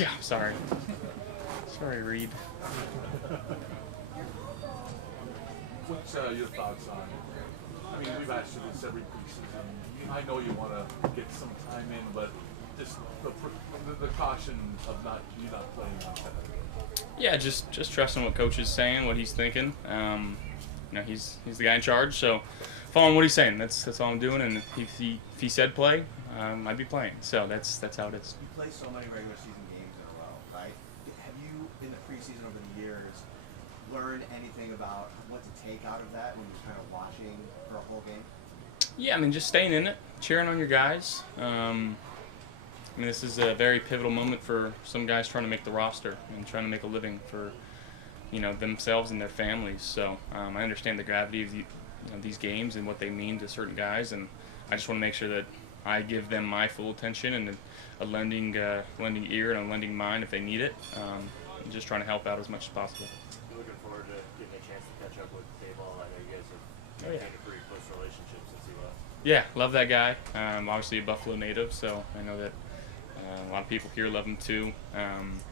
Yeah, sorry. Sorry, Reid. What's your thoughts on? I mean, we've asked you this every preseason. I know you want to get some time in, but just the caution of not playing on Saturday. Yeah, just trusting what coach is saying, what he's thinking. He's the guy in charge, so following what he's saying. That's all I'm doing. And if he said play, I'd be playing. So that's how it is. You play so many regular season games in a row, right? Have you, in the preseason over the years, learned anything about what to take out of that when you're kind of watching for a whole game? Yeah, I mean, just staying in it, cheering on your guys. This is a very pivotal moment for some guys trying to make the roster and trying to make a living for, themselves and their families. So I understand the gravity of these games and what they mean to certain guys, and I just want to make sure that I give them my full attention and a lending ear and a lending mind if they need it. Just trying to help out as much as possible. Looking forward to getting a chance to catch up with Dayball. I know you guys have maintained a pretty close relationship since he left. Yeah, love that guy. Obviously a Buffalo native, so I know that a lot of people here love him too.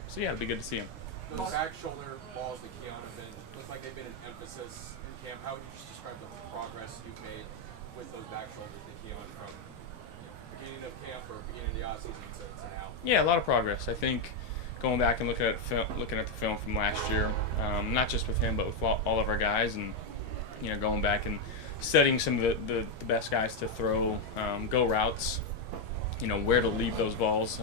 So yeah, it'll be good to see him. Those back shoulder balls that Keon have been, look like they've been an emphasis in camp. How would you just describe the progress you've made with those back shoulders that Keon from beginning of camp or beginning of the offseason to now? Yeah, a lot of progress. I think going back and looking at the film from last year, not just with him but with all of our guys, and going back and studying some of the best guys to throw go routes, where to leave those balls,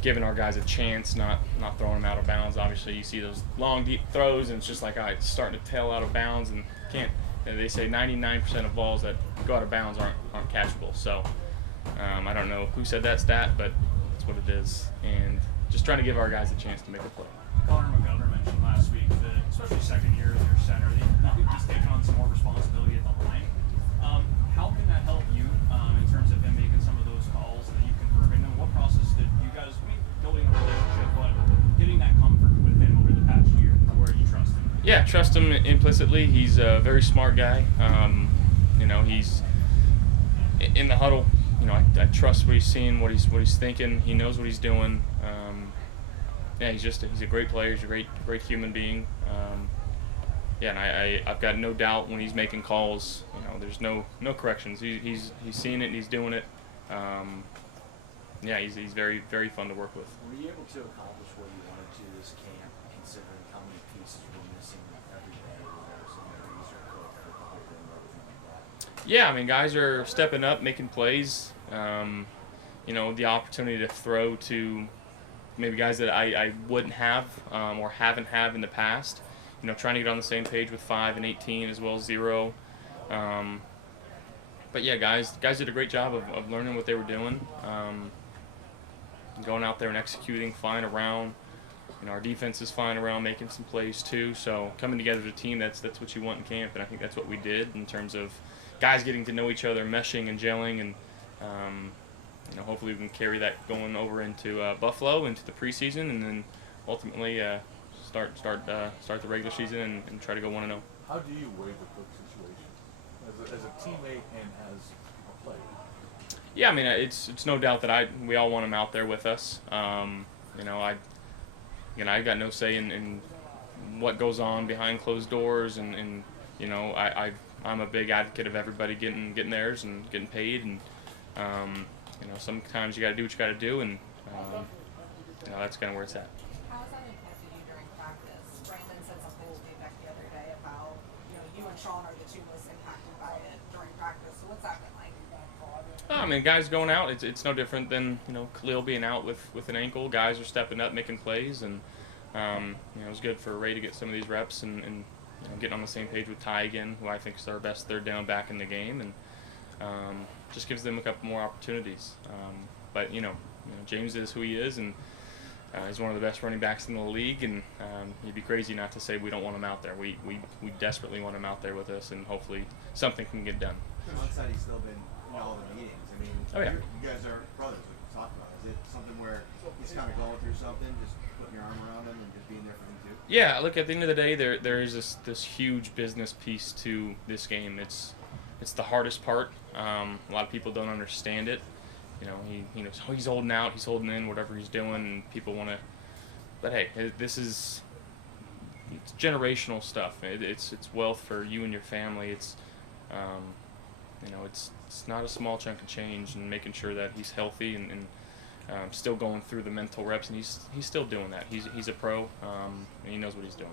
giving our guys a chance, not throwing them out of bounds. Obviously, you see those long, deep throws, and it's just like, it's starting to tail out of bounds, and can't. They say 99% of balls that go out of bounds aren't catchable. So I don't know who said that stat, but that's what it is. And just trying to give our guys a chance to make a play. Connor McGovern mentioned last week that, especially second year as your center, that he's taking on some more responsibility at the line. How can that help you in terms of him making some of those calls that you confirming? And what process did you guys building a relationship, but getting that comfort with him over the past year, where you trust him? Yeah, trust him implicitly. He's a very smart guy. He's in the huddle. I trust what he's seeing, what he's thinking. He knows what he's doing. He's a great player. He's a great human being. And I've got no doubt when he's making calls, there's no corrections. He's seeing it and he's doing it. He's very, very fun to work with. Were you able to accomplish what you wanted to this camp, considering how many pieces were missing every day? Yeah, guys are stepping up, making plays. The opportunity to throw to maybe guys that I wouldn't have or haven't had in the past. Trying to get on the same page with 5 and 18 as well as 0. But yeah, guys did a great job of learning what they were doing, going out there and executing, flying around. Our defense is flying around, making some plays too. So coming together as a team, that's what you want in camp, and I think that's what we did in terms of guys getting to know each other, meshing and gelling, and hopefully we can carry that going over into Buffalo, into the preseason, and then ultimately start the regular season and try to go 1-0. How do you weigh the Cook situation as a teammate and as a player? Yeah, it's no doubt that we all want him out there with us. I got no say in what goes on behind closed doors, and I'm a big advocate of everybody getting theirs and getting paid, and sometimes you got to do what you got to do, and that's kind of where it's at. How has that impacted you during practice? Brandon said something to me back the other day about you and Sean are the two most impacted by it during practice. So what's that been like? Guys going out, it's no different than Khalil being out with an ankle. Guys are stepping up, making plays, and it was good for Ray to get some of these reps and getting on the same page with Ty again, who I think is our best third down back in the game, and just gives them a couple more opportunities. But James is who he is, and he's one of the best running backs in the league, and he'd be crazy not to say we don't want him out there. We desperately want him out there with us, and hopefully something can get done. Sean said he's still been in all the meetings. Oh, yeah. You guys are brothers, we talked about. Is it something where he's kind of going through something, just putting your arm around him and just being there for him too? Yeah, look, at the end of the day, there is this huge business piece to this game. It's the hardest part. A lot of people don't understand it. he knows he's holding out, he's holding in whatever he's doing, and people want to. But hey, this is it's generational stuff. It's wealth for you and your family. It's it's not a small chunk of change, and making sure that he's healthy and still going through the mental reps, and he's still doing that. He's a pro, and he knows what he's doing.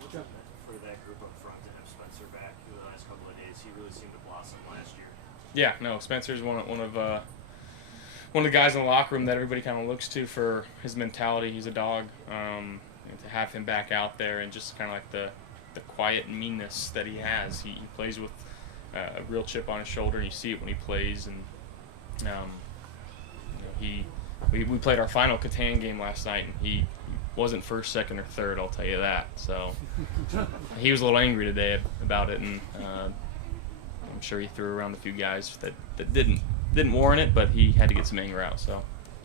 What's up for that group up front to have Spencer back for the last couple of days? He really seemed to blossom last year. Yeah, no, Spencer's one of the guys in the locker room that everybody kind of looks to for his mentality. He's a dog, and to have him back out there and just kind of like the quiet meanness that he has. He plays with a real chip on his shoulder, and you see it when he plays. And we played our final Catan game last night, and he wasn't first, second, or third. I'll tell you that. So he was a little angry today about it, and I'm sure he threw around a few guys that didn't warrant it, but he had to get some anger out. So.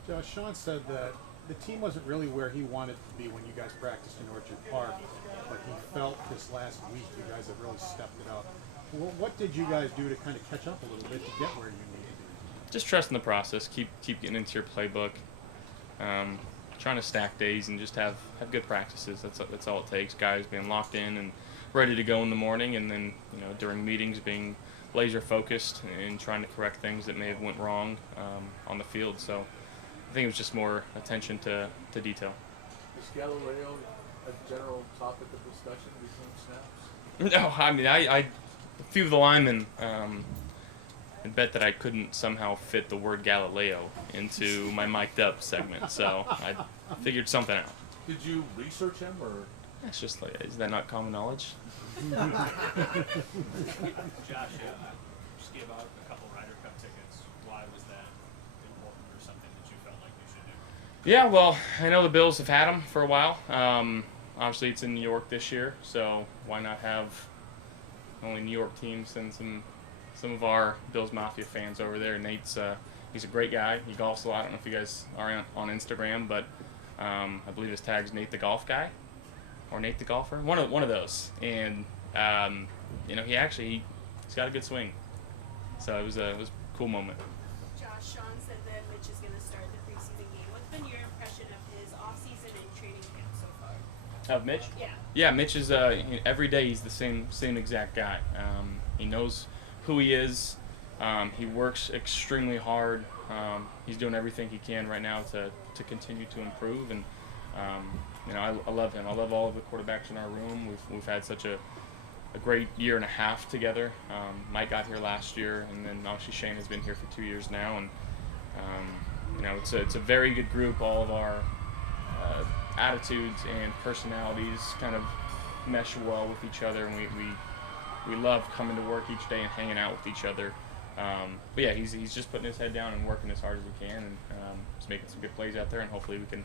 Josh, Sean said that the team wasn't really where he wanted to be when you guys practiced in Orchard Park, but he felt this last week you guys have really stepped it up. Well, what did you guys do to kind of catch up a little bit to get where you need to be? Just trust in the process. Keep getting into your playbook. Trying to stack days and just have good practices. That's all it takes. Guys being locked in and ready to go in the morning, and then during meetings being laser focused and trying to correct things that may have went wrong on the field. So I think it was just more attention to detail. Is Galileo a general topic of discussion between snaps? No, I mean a few of the linemen bet that I couldn't somehow fit the word Galileo into my mic'd up segment, so I figured something out. Did you research him, or? It's just like, is that not common knowledge? Josh, just gave out a couple Ryder Cup tickets. Why was that important, or something that you felt like you should do? Yeah, well, I know the Bills have had them for a while. Obviously, it's in New York this year, so why not have only New York teams and some of our Bills Mafia fans over there. Nate's he's a great guy. He golfs a lot. I don't know if you guys are on Instagram, but I believe his tag's Nate the Golf Guy or Nate the Golfer. One of those. And he's got a good swing. So it was a cool moment. Josh, Sean said that Mitch is going to start the preseason game. What's been your impression of his off-season and training camp so far? Of Mitch? Yeah. Yeah, Mitch is every day he's the same exact guy. He knows who he is. He works extremely hard. He's doing everything he can right now to continue to improve, and I love him. I love all of the quarterbacks in our room. We've had such a great year and a half together. Mike got here last year, and then obviously Shane has been here for 2 years now, and it's a very good group. All of our attitudes and personalities kind of mesh well with each other, and we love coming to work each day and hanging out with each other. But yeah, he's just putting his head down and working as hard as he can, and just making some good plays out there, and hopefully we can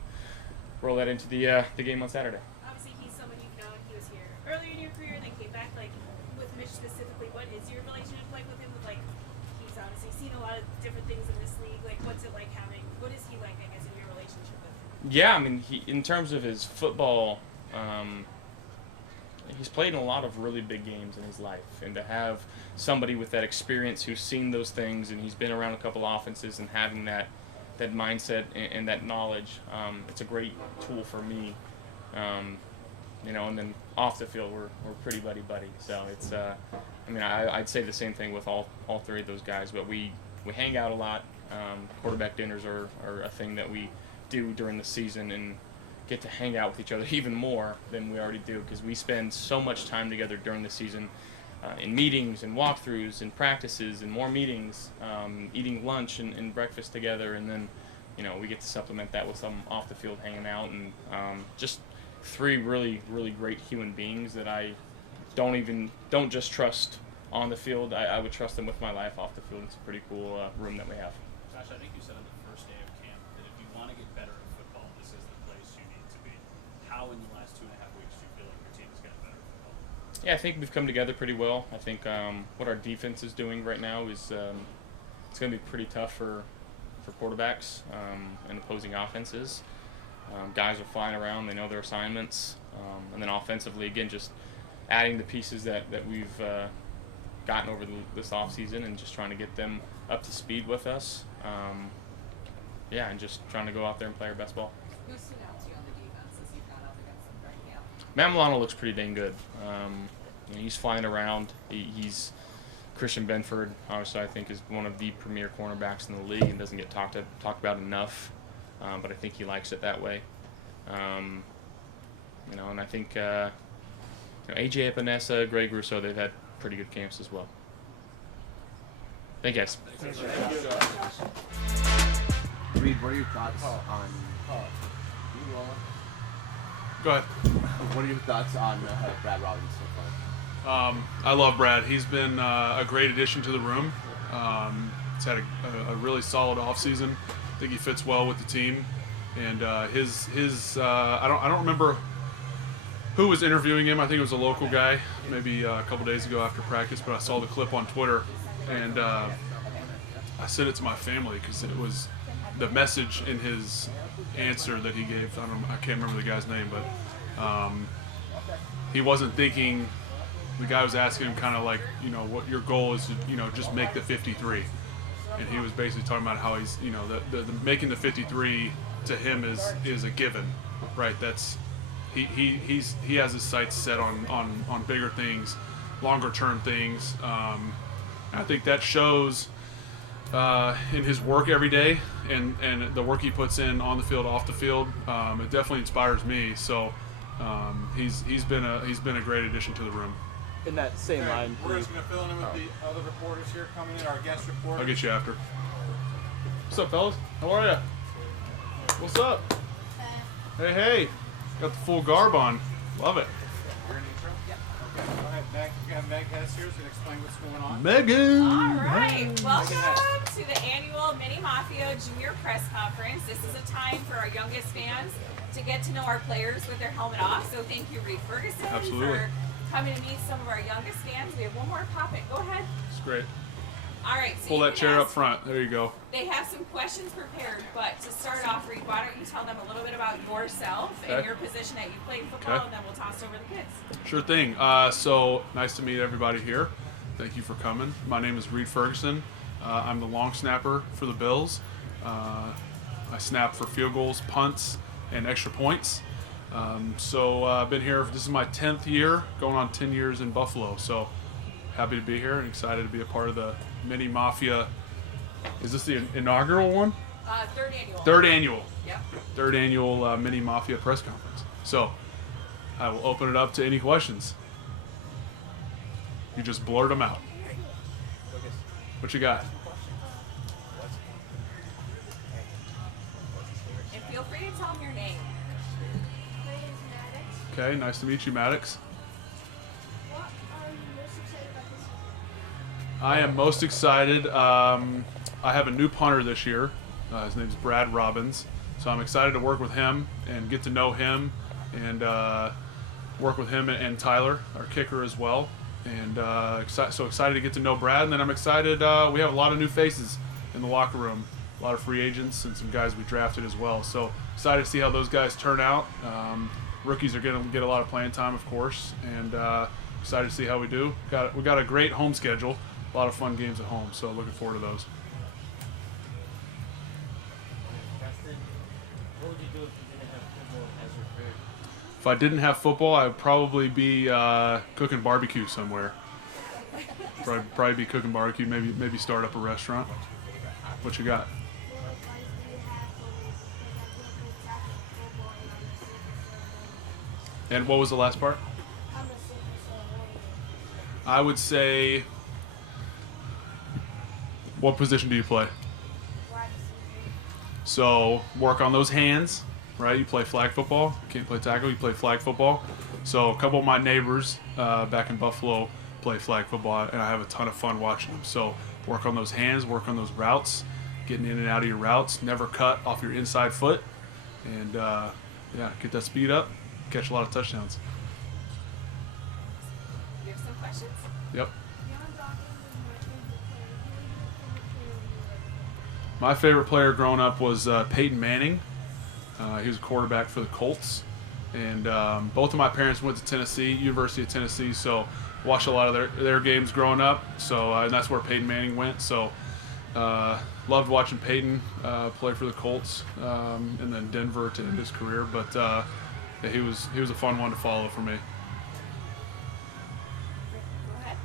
roll that into the game on Saturday. Obviously, he's someone you've known. He was here earlier in your career, then came back. Like, with Mitch specifically, what is your relationship like with him? He's obviously seen a lot of different things in this league. Like, what's it like what is he like, I guess, in your relationship with him? Yeah, I mean, in terms of his football, he's played in a lot of really big games in his life, and to have somebody with that experience who's seen those things, and he's been around a couple offenses, and having that mindset and that knowledge, it's a great tool for me. And then off the field, we're pretty buddy. So it's, I'd say the same thing with all three of those guys, but we hang out a lot. Quarterback dinners are a thing that we do during the season, and get to hang out with each other even more than we already do, because we spend so much time together during the season, in meetings and walkthroughs and practices and more meetings, eating lunch and breakfast together, and then we get to supplement that with some off the field hanging out, and just three really great human beings that I don't just trust on the field. I would trust them with my life off the field. It's a pretty cool room that we have. Josh, I think you said on the first day of camp that if you want to get better at football, this is the place you need to be. How in the last 2.5 weeks do you feel like your team has gotten better at football? Yeah, I think we've come together pretty well. I think what our defense is doing right now is it's going to be pretty tough for quarterbacks and opposing offenses. Guys are flying around. They know their assignments. And then offensively, again, just adding the pieces that we've gotten over this offseason and just trying to get them up to speed with us. yeah, and just trying to go out there and play our best ball. Who stood out to you on the defense as you've gone up against them during camp? Matt Milano looks pretty dang good. He's flying around. He's Christian Benford, obviously, I think is one of the premier cornerbacks in the league and doesn't get talked about enough. But I think he likes it that way. And I think AJ Epinesa, Greg Russo, they've had pretty good camps as well. Thank you, guys. Reid, what are your thoughts on? Go ahead. What are your thoughts on Brad Robbins so far? I love Brad. He's been a great addition to the room. He's had a really solid offseason. I think he fits well with the team. And his I don't remember who was interviewing him. I think it was a local guy, maybe a couple days ago after practice. But I saw the clip on Twitter, and I sent it to my family because it was the message in his answer that he gave. I can't remember the guy's name, but he wasn't thinking. The guy was asking him kind of like, what your goal is to, just make the 53. And he was basically talking about how he's, the making the 53 to him is a given, right? That's he has his sights set on bigger things, longer term things. I think that shows in his work every day and the work he puts in on the field, off the field. It definitely inspires me. So he's been a great addition to the room. In that same line, We're just going to fill in with the other reporters here coming in, our guest reporters. I'll get you after. What's up, fellas? How are ya? What's up? Hey. Got the full garb on. Love it. You're an intro? Yep. Okay, go ahead, Meg. We got Meg Hess here, who's going to explain what's going on. Megan! All right. Welcome to the annual Mini Mafia Junior Press Conference. This is a time for our youngest fans to get to know our players with their helmet off. So thank you, Reid Ferguson, Absolutely. for coming to meet some of our youngest fans. We have one more pop-in. Go ahead. It's great. All right. So Pull you that can chair up ask- front. There you go. They have some questions prepared, but to start off, Reid, why don't you tell them a little bit about yourself and Okay. your position that you played football, Okay. and then we'll toss over the kids. Sure thing. So nice to meet everybody here. Thank you for coming. My name is Reid Ferguson. I'm the long snapper for the Bills. I snap for field goals, punts, and extra points. So I've been here. This is my 10th year, going on 10 years in Buffalo. So happy to be here and excited to be a part of the Mini Mafia. Is this the inaugural one? Third annual. Third annual. Yep. Third annual Mini Mafia press conference. So I will open it up to any questions. You just blurt them out. What you got? And feel free to tell them your name. Okay, nice to meet you, Maddox. I am most excited. I have a new punter this year. His name's Brad Robbins. So I'm excited to work with him and get to know him and work with him and Tyler, our kicker, as well. And so excited to get to know Brad. And then I'm excited. We have a lot of new faces in the locker room, a lot of free agents and some guys we drafted as well. So excited to see how those guys turn out. Rookies are going to get a lot of playing time, of course, and excited to see how we do. We got a great home schedule, a lot of fun games at home, so looking forward to those. what would you do if you didn't have football as your career? If I didn't have football, I would probably be cooking barbecue somewhere. Probably be cooking barbecue, maybe start up a restaurant. What you got? And what was the last part? I would say, what position do you play? So work on those hands, right? You play flag football. You can't play tackle. You play flag football. So a couple of my neighbors back in Buffalo play flag football, and I have a ton of fun watching them. So work on those hands, work on those routes, getting in and out of your routes. Never cut off your inside foot, and get that speed up. Catch a lot of touchdowns. You have some questions? Yep. My favorite player growing up was Peyton Manning. He was a quarterback for the Colts. And both of my parents went to Tennessee, University of Tennessee, so watched a lot of their games growing up. So and that's where Peyton Manning went. So loved watching Peyton play for the Colts, and then Denver to end his career. But yeah, he was a fun one to follow for me. Go ahead.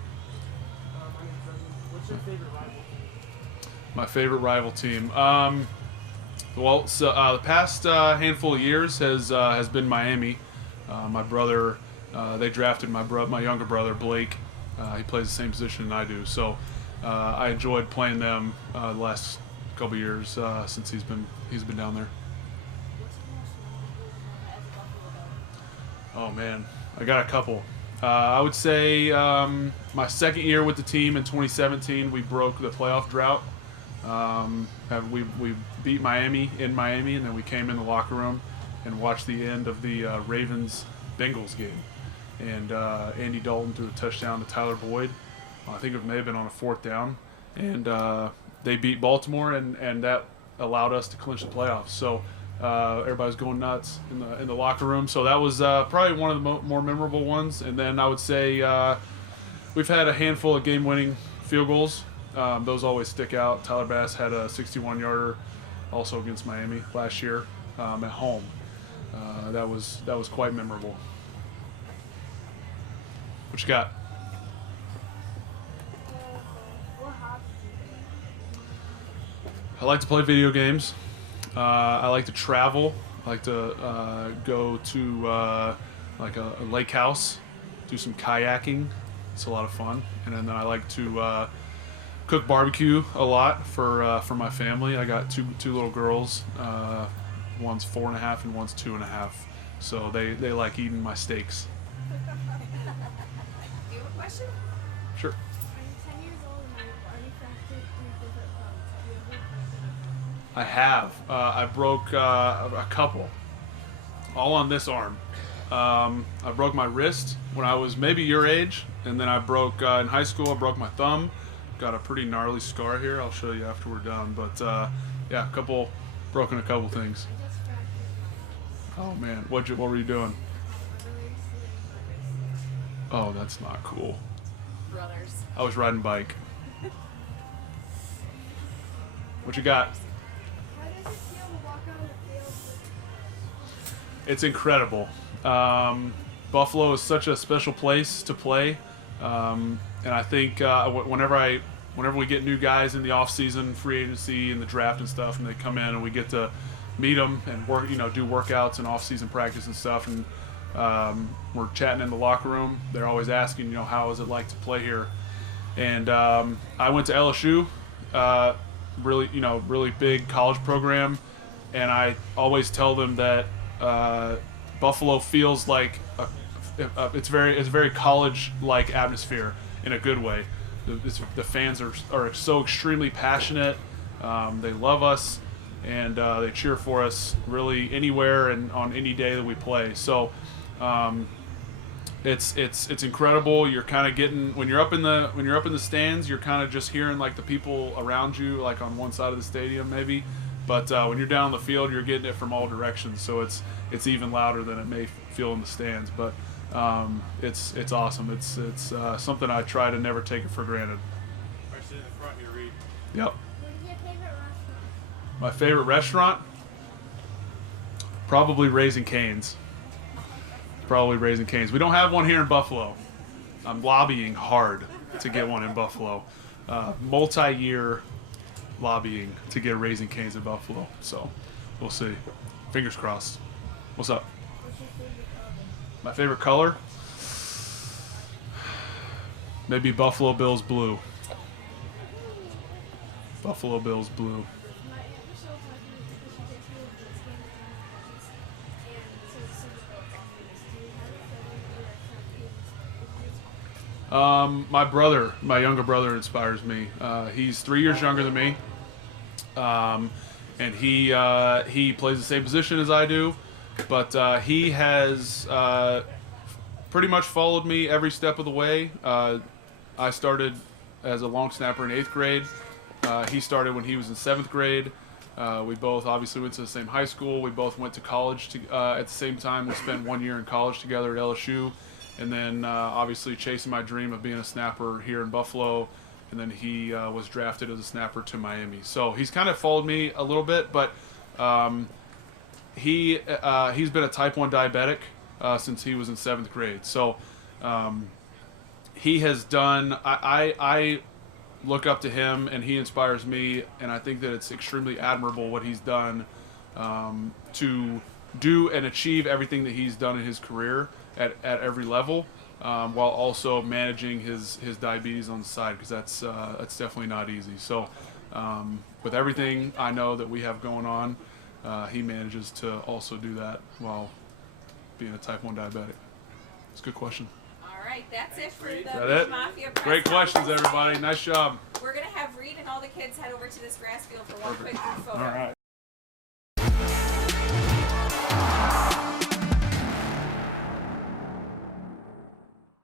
What's your favorite rival? My favorite rival team. Well, so the past handful of years has been Miami. My brother, they drafted my younger brother Blake. He plays the same position I do, so I enjoyed playing them the last couple of years since he's been down there. Oh man, I got a couple. I would say my second year with the team in 2017, we broke the playoff drought. We beat Miami in Miami, and then we came in the locker room and watched the end of the Ravens-Bengals game. And Andy Dalton threw a touchdown to Tyler Boyd. I think it may have been on a 4th down. And they beat Baltimore, and that allowed us to clinch the playoffs. So everybody's going nuts in the locker room. So that was probably one of the more memorable ones. And then I would say we've had a handful of game-winning field goals. Those always stick out. Tyler Bass had a 61-yarder also against Miami last year at home. That was quite memorable. What you got? I like to play video games. I like to travel. I like to go to like a lake house, do some kayaking. It's a lot of fun. And then I like to cook barbecue a lot for my family. I got two little girls. One's 4.5 and one's 2.5. So they like eating my steaks. Do you have a question? Sure. I'm 10 years old and I've already fractured 3 different bones. Have you ever broken I have. I broke a couple. All on this arm. I broke my wrist when I was maybe your age, and then I broke in high school. I broke my thumb. Got a pretty gnarly scar here. I'll show you after we're done. But yeah, broken a couple things. I just fractured my Oh man, what were you doing? brother's Oh, that's not cool. Brothers. I was riding bike. What you got? How does it feel to walk on the field with It's incredible. Buffalo is such a special place to play, and I think whenever we get new guys in the off season, free agency, and the draft and stuff, and they come in and we get to meet them and work, do workouts and off season practice and stuff, and we're chatting in the locker room. They're always asking, how is it like to play here? And I went to LSU, really big college program, and I always tell them that Buffalo feels like it's a very college-like atmosphere in a good way. The fans are so extremely passionate. They love us, and they cheer for us really anywhere and on any day that we play. So it's incredible. You're kind of getting when you're up in the stands, you're kind of just hearing like the people around you, like on one side of the stadium maybe. But when you're down on the field, you're getting it from all directions. So it's even louder than it may feel in the stands. But it's awesome. It's something I try to never take it for granted. Right, sit in the front here, Reid. Yep. What is your favorite restaurant? My favorite restaurant? Probably Raising Cane's. We don't have one here in Buffalo. I'm lobbying hard to get one in Buffalo. Multi-year lobbying to get Raising Cane's in Buffalo. So we'll see. Fingers crossed. What's up? What's your favorite color? My favorite color? Maybe Buffalo Bills blue. Buffalo Bills blue. My aunt was so happy because she gets me a Bills game and so the Super Bowl always. Do you have a favorite My brother, my younger brother, inspires me. He's 3 years younger than me, and he plays the same position as I do, but he has pretty much followed me every step of the way. I started as a long snapper in 8th grade. He started when he was in 7th grade. We both obviously went to the same high school. We both went to college at the same time. We spent 1 year in college together at LSU. And then obviously chasing my dream of being a snapper here in Buffalo. and then he was drafted as a snapper to Miami. So he's kind of followed me a little bit, but he's been a type 1 diabetic since he was in 7th grade. So he has done. I look up to him, and he inspires me, and I think that it's extremely admirable what he's done to do and achieve everything that he's done in his career at every level, while also managing his diabetes on the side, because that's definitely not easy. So with everything I know that we have going on, he manages to also do that while being a type 1 diabetic. It's a good question. All right, that's it for the Is that Mini it? Mafia press Great questions, conference. everybody. Nice job. We're going to have Reid and all the kids head over to this grass field for one Perfect. quick group photo. All right.